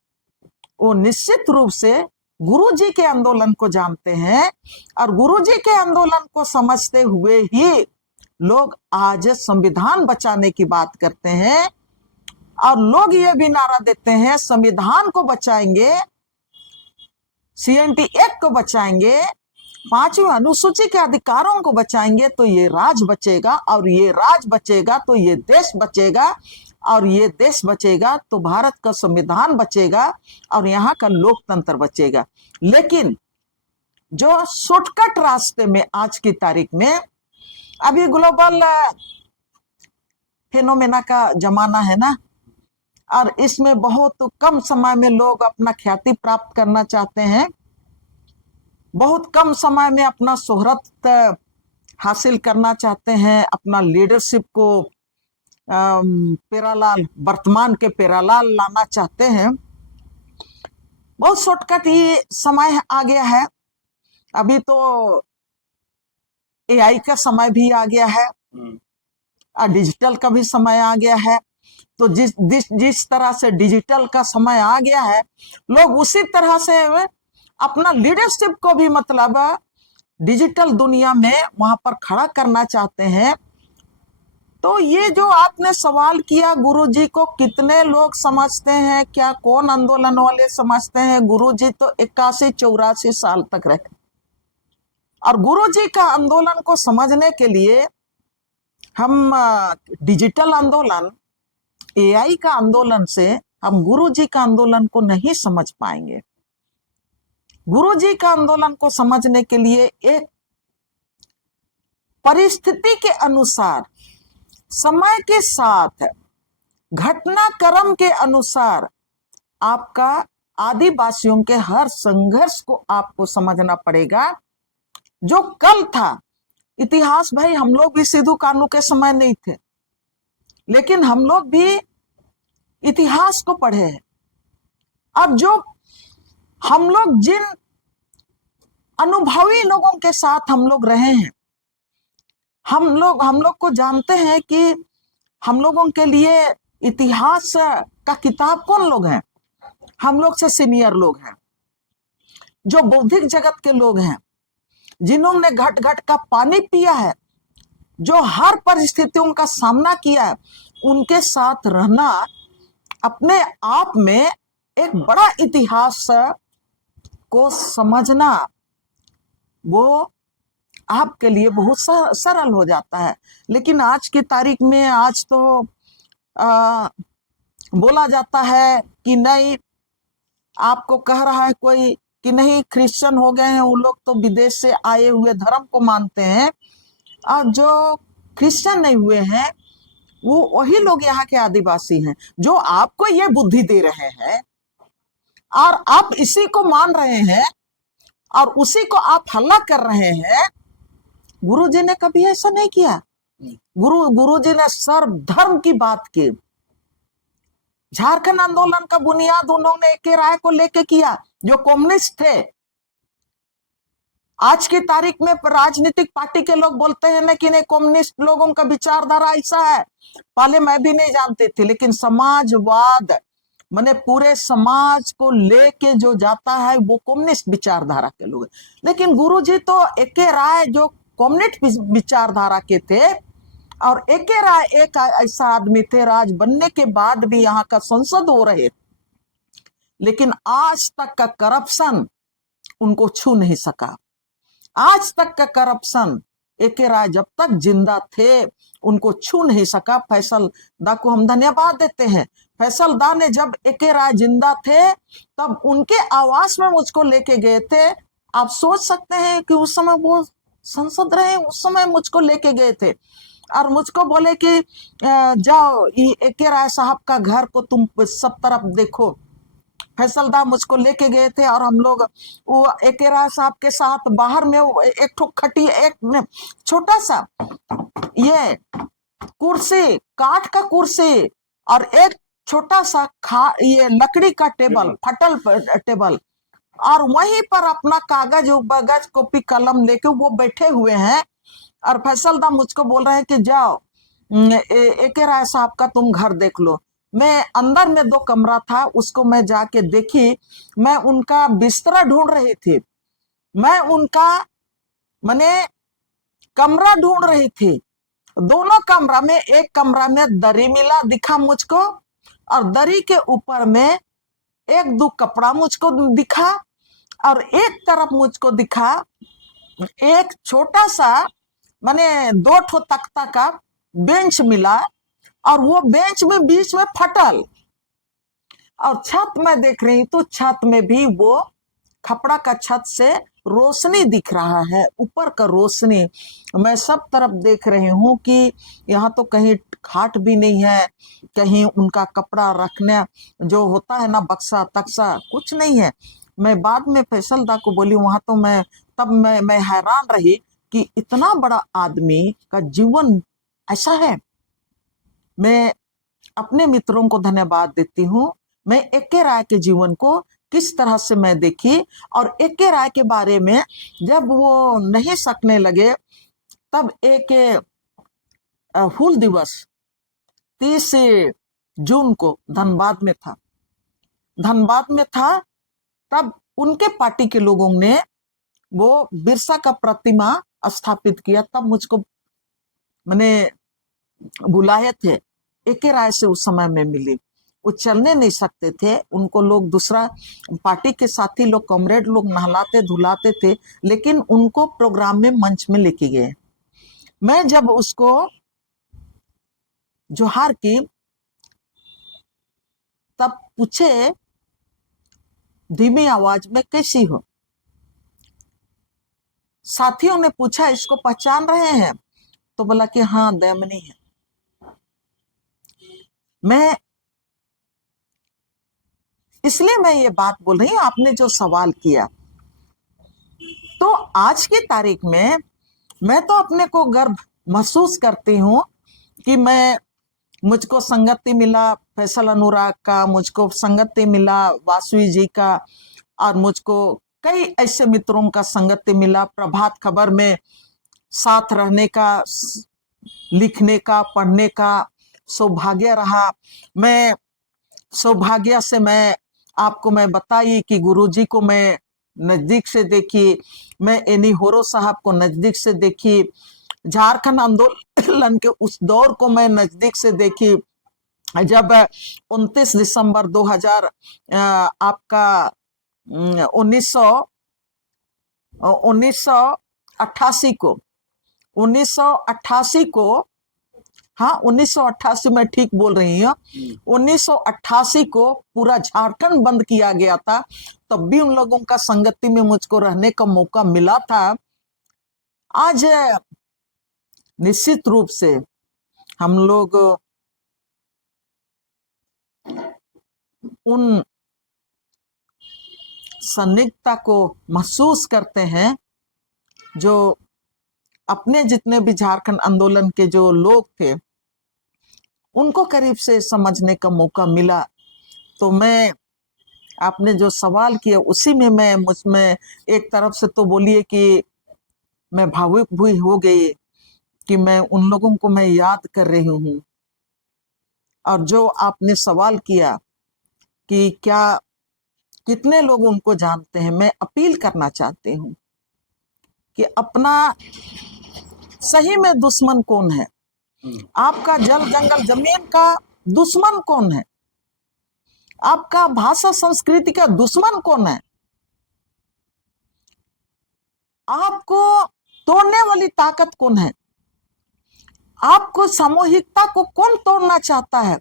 वो निश्चित रूप से गुरुजी के आंदोलन को जानते हैं, और गुरुजी के आंदोलन को समझते हुए ही लोग आज संविधान बचाने की बात करते हैं, और लोग ये भी नारा देते हैं संविधान को बचाएंगे, CNT एक्ट को बचाएंगे, 5वीं अनुसूची के अधिकारों को बचाएंगे, तो ये राज बचेगा, और ये राज बचेगा तो ये देश बचेगा, और ये देश बचेगा तो भारत का संविधान बचेगा, और यहाँ का लोकतंत्र बचेगा। लेकिन जो शॉर्टकट रास्ते में आज की तारीख में, अभी ग्लोबल फेनोमेना का जमाना है ना, और इसमें बहुत कम समय में लोग अपना ख्याति प्राप्त करना चाहते हैं, बहुत कम समय में अपना शोहरत हासिल करना चाहते हैं, अपना लीडरशिप को पेरालाल, वर्तमान के पेरालाल लाना चाहते हैं। बहुत शॉर्टकट ये समय आ गया है। अभी तो एआई का समय भी आ गया है और डिजिटल का भी समय आ गया है। तो जिस तरह से डिजिटल का समय आ गया है, लोग उसी तरह से अपना लीडरशिप को भी मतलब डिजिटल दुनिया में वहां पर खड़ा करना चाहते हैं। तो ये जो आपने सवाल किया, गुरुजी को कितने लोग समझते हैं, क्या कौन आंदोलन वाले समझते हैं? गुरुजी तो 81-84 साल तक रहे, और गुरुजी का आंदोलन को समझने के लिए हम डिजिटल आंदोलन, एआई का आंदोलन से हम गुरुजी का आंदोलन को नहीं समझ पाएंगे। गुरुजी का आंदोलन को समझने के लिए एक परिस्थिति के अनुसार, समय के साथ, घटनाक्रम के अनुसार आपका आदिवासियों के हर संघर्ष को आपको समझना पड़ेगा। जो कल था इतिहास, भाई हम लोग भी सिद्धू कान्हू के समय नहीं थे, लेकिन हम लोग भी इतिहास को पढ़े हैं। अब जो हम लोग जिन अनुभवी लोगों के साथ हम लोग रहे हैं, हम लोग को जानते हैं कि हम लोगों के लिए इतिहास का किताब कौन लोग हैं? हम लोग से सीनियर लोग हैं, जो बौद्धिक जगत के लोग हैं, जिन्होंने घट घट का पानी पिया है, जो हर परिस्थितियों का सामना किया है। उनके साथ रहना अपने आप में एक बड़ा इतिहास को समझना, वो आपके लिए बहुत सरल हो जाता है। लेकिन आज की तारीख में आज तो बोला जाता है कि नहीं, आपको कह रहा है कोई कि नहीं क्रिश्चियन हो गए हैं वो लोग, तो विदेश से आए हुए धर्म को मानते हैं, और जो क्रिश्चियन नहीं हुए हैं वो वही लोग यहाँ के आदिवासी हैं, जो आपको ये बुद्धि दे रहे हैं और आप इसी को मान रहे हैं और उसी को आप हल्ला कर रहे हैं। गुरुजी ने कभी ऐसा नहीं किया। गुरुजी ने सर्व धर्म की बात की। झारखंड आंदोलन का बुनियाद उन्होंने एक राय को लेके किया, जो कम्युनिस्ट थे। आज की तारीख में राजनीतिक पार्टी के लोग बोलते हैं ना कि नहीं, कम्युनिस्ट लोगों का विचारधारा ऐसा है। पहले मैं भी नहीं जानती थी, लेकिन समाजवाद माने पूरे समाज को लेके जो जाता है वो कम्युनिस्ट विचारधारा के लोग हैं। लेकिन गुरुजी तो एक राय जो कम्युनिस्ट विचारधारा के थे, और एक राय एक ऐसा आदमी थे, राज बनने के बाद भी यहाँ का संसद हो रहे, लेकिन आज तक का करप्शन उनको छू नहीं सका। आज तक का करप्शन एक राय जब तक जिंदा थे उनको छू नहीं सका। फैसल दा को हम धन्यवाद देते हैं। फैसल दा ने जब एक राय जिंदा थे तब उनके आवास में मुझको लेके गए थे। आप सोच सकते हैं कि उस समय वो संसद रहे, उस समय मुझको लेके गए थे और मुझको बोले कि जाओ एक राय साहब का घर को तुम सब तरफ देखो। फैसल दा मुझको लेके गए थे और हम लोग वो एक राय साहब के साथ बाहर में एक ठो खटी, एक छोटा सा ये कुर्सी, काठ का कुर्सी, और एक छोटा सा ये लकड़ी का टेबल, फटल टेबल, और वहीं पर अपना कागज कॉपी कलम लेके वो बैठे हुए हैं। और फैसल दा मुझको बोल रहे हैं कि जाओ एक राय साहब का तुम घर देख लो। मैं अंदर में 2 कमरा था, उसको मैं जाके देखी। मैं उनका बिस्तरा ढूंढ रही थी, मैं उनका माने कमरा ढूंढ रही थी। दोनों कमरा में, एक कमरा में दरी मिला दिखा मुझको, और दरी के ऊपर में 1-2 कपड़ा मुझको दिखा, और एक तरफ मुझको दिखा एक छोटा सा माने 2 ठो तख्ता का बेंच मिला, और वो बेंच में बीच में फटल। और छत में देख रही तो छत में भी वो खपड़ा का छत से रोशनी दिख रहा है, ऊपर का रोशनी। मैं सब तरफ देख रही हूँ कि यहाँ तो कहीं खाट भी नहीं है, कहीं उनका कपड़ा रखने जो होता है ना बक्सा तक्सा, कुछ नहीं है। मैं बाद में फैसल दा को बोली वहां तो मैं हैरान रही कि इतना बड़ा आदमी का जीवन ऐसा है। मैं अपने मित्रों को धन्यवाद देती हूँ। मैं एक राय के जीवन को किस तरह से मैं देखी। और AK राय के बारे में जब वो नहीं सकने लगे, तब एक हूल दिवस 30 जून को धनबाद में था। तब उनके पार्टी के लोगों ने वो बिरसा का प्रतिमा स्थापित किया। तब मुझको मैंने बुलाए थे, AK राय से उस समय में मिली। वो चलने नहीं सकते थे, उनको लोग दूसरा पार्टी के साथी लोग, कॉमरेड लोग नहलाते धुलाते थे, लेकिन उनको प्रोग्राम में मंच में लेके गए। मैं जब उसको जोहार की, तब पूछे धीमी आवाज में, कैसी हो? साथियों ने पूछा, इसको पहचान रहे हैं? तो बोला कि हाँ, दयामनी है। मैं इसलिए मैं ये बात बोल रही हूं, आपने जो सवाल किया, तो आज की तारीख में मैं तो अपने को गर्व महसूस करती हूँ कि मुझको संगति मिला फैसल अनुराग का, मुझको संगति मिला वासुई जी का, और मुझको कई ऐसे मित्रों का संगति मिला। प्रभात खबर में साथ रहने का, लिखने का, पढ़ने का सौभाग्य रहा। मैं सौभाग्य से मैं बताई कि गुरुजी को मैं नजदीक से देखी, मैं एनी होरो साहब को नजदीक से देखी, झारखंड आंदोलन के उस दौर को मैं नजदीक से देखी, जब 29 दिसंबर 2000 आपका 1988 को, हाँ 1988 में ठीक बोल रही हूँ, 1988 को पूरा झारखंड बंद किया गया था। तब भी उन लोगों का संगति में मुझको रहने का मौका मिला था। आज निश्चित रूप से हम लोग उन संदिग्धता को महसूस करते हैं जो अपने जितने भी झारखंड आंदोलन के जो लोग थे उनको करीब से समझने का मौका मिला। तो मैं, आपने जो सवाल किया उसी में मैं मुझमें एक तरफ से तो बोलिए कि मैं भावुक भी हो गई कि मैं उन लोगों को मैं याद कर रही हूँ। और जो आपने सवाल किया कि क्या कितने लोग उनको जानते हैं, मैं अपील करना चाहती हूँ कि अपना सही में दुश्मन कौन है, आपका जल जंगल जमीन का दुश्मन कौन है, आपका भाषा संस्कृति का दुश्मन कौन है, आपको तोड़ने वाली ताकत कौन है, आपको सामूहिकता को कौन तोड़ना चाहता है।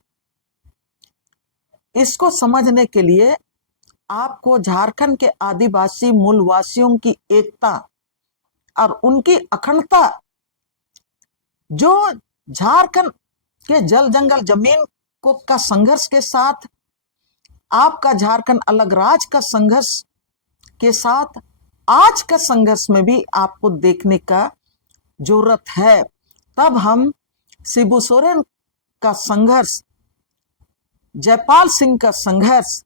इसको समझने के लिए आपको झारखंड के आदिवासी मूलवासियों की एकता और उनकी अखंडता, जो झारखंड के जल जंगल जमीन को का संघर्ष के साथ, आपका झारखंड अलग राज्य का संघर्ष के साथ आज का संघर्ष में भी आपको देखने का जरूरत है। तब हम शिबू सोरेन का संघर्ष, जयपाल सिंह का संघर्ष,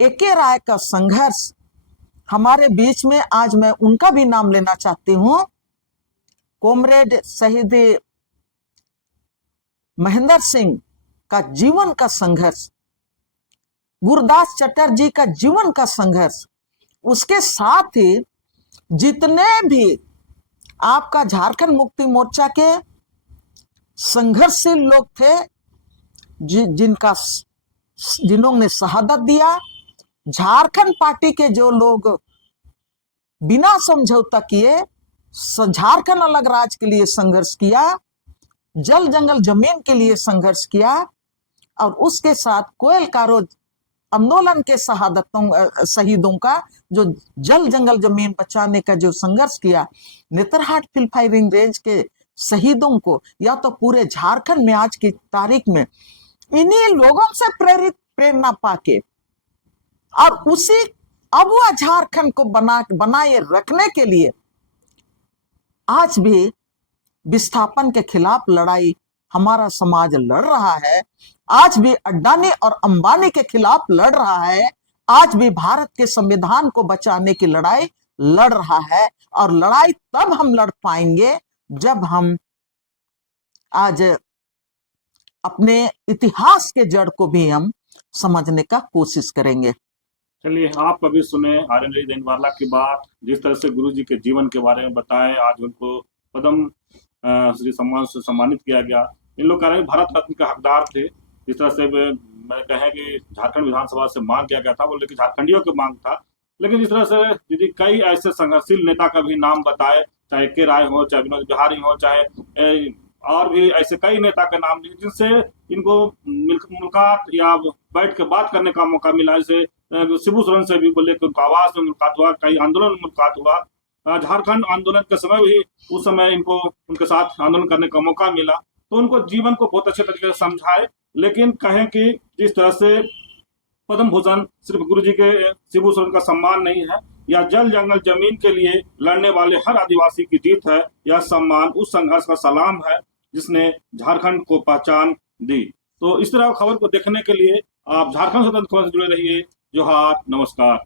AK राय का संघर्ष हमारे बीच में, आज मैं उनका भी नाम लेना चाहती हूं, कॉमरेड शहीद महेंद्र सिंह का जीवन का संघर्ष, गुरदास चटर्जी का जीवन का संघर्ष, उसके साथ ही जितने भी आपका झारखंड मुक्ति मोर्चा के संघर्षशील लोग थे, जिन्होंने शहादत दिया, झारखंड पार्टी के जो लोग बिना समझौता किए झारखंड अलग राज्य के लिए संघर्ष किया, जल जंगल जमीन के लिए संघर्ष किया, और उसके साथ कोयल कारो आंदोलन के शहीदों का जो जल जंगल जमीन बचाने का जो संघर्ष किया, नेतरहाट फील्ड फायरिंग रेंज के शहीदों को, या तो पूरे झारखंड में आज की तारीख में इन्हीं लोगों से प्रेरणा पाके और उसी अबुआ झारखंड को बनाए रखने के लिए आज भी विस्थापन के खिलाफ लड़ाई हमारा समाज लड़ रहा है। आज भी अडानी और अंबानी के खिलाफ लड़ रहा है। आज भी भारत के संविधान को बचाने की लड़ाई लड़ रहा है। और लड़ाई तब हम लड़ पाएंगे जब हम आज अपने इतिहास के जड़ को भी हम समझने का कोशिश करेंगे। चलिए, आप कभी सुने आर्यन देनवाला की बात, जिस तरह से गुरु जी के जीवन के बारे में बताए, आज उनको पद्म श्री सम्मान से सम्मानित किया गया। इन लोग कह रहे हैं भारत रत्न के हकदार थे। जिस तरह से मैं कहें कि झारखंड विधानसभा से मांग किया गया था, वो लेकिन झारखंडियों की मांग था। लेकिन जिस तरह से दीदी कई ऐसे संघर्षशील नेता का भी नाम बताए, चाहे के राय हो, चाहे विनोद बिहारी हो, चाहे और भी ऐसे कई नेता के नाम लिए, जिनसे इनको मुलाकात या बैठ के बात करने का मौका मिला। जैसे शिबू सोरेन से भी बोले कि उनको आवास में मुलाकात हुआ, कई आंदोलन में मुलाकात हुआ। झारखंड आंदोलन के समय भी उस समय इनको उनके साथ आंदोलन करने का मौका मिला, तो उनको जीवन को बहुत अच्छे तरीके से समझाए। लेकिन कहें कि जिस तरह से पद्म भूषण सिर्फ गुरु जी के शिबू सोरेन का सम्मान नहीं है, या जल जंगल जमीन के लिए लड़ने वाले हर आदिवासी की जीत है। यह सम्मान उस संघर्ष का सलाम है जिसने झारखंड को पहचान दी। तो इस तरह खबर को देखने के लिए आप झारखंड स्वतंत्र खबर से जुड़े रहिए। जोहार, नमस्कार।